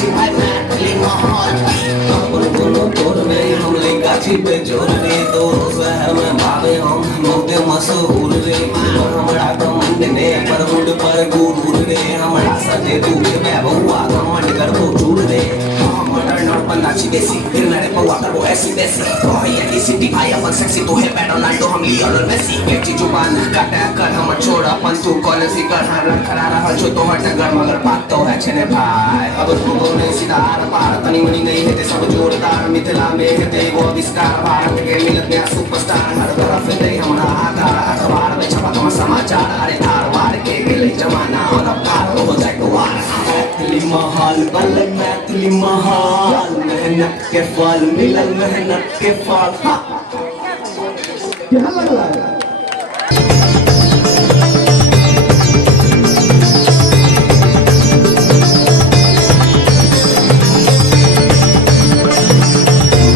अच्छी भाई मैथिली माहौल पर कोनो तोड़ में हम ले गाछी पे जोड़ रे तो है मैं भावे हम मुद्दे मशहूर रे हमरा तो मुंड ने पर मुंड पर गुरूर रे हमरा सजे तू के मैं बहुआ घमंड कर दो चूड़ रे मॉडर्न और पन्नाची देसी फिर मेरे पौआ कर वो ऐसी देसी तो है ये सिटी भाई अपन सेक्सी तो है पैड रोनाल्डो हम लियोनेल मेसी लेची जुबान काटा कर हम छोड़ा पंतु कॉलेज कर हर खरा रहा जो तो हट घर मगर बात तो है छने भाई अब तू ने सितार पार तनी मनी नहीं है सब जोरदार मिथिला में है वो आविष्कार भारत के मिलत में सुपरस्टार हर तरफ दे हमरा आधार अखबार में छपा तो समाचार अरे धारवार के गेले जमाना और अब पार हो जाए तो वार मैथिली महाल बल मैथिली महाल मेहनत के फल मिलल मेहनत के फल क्या लग रहा है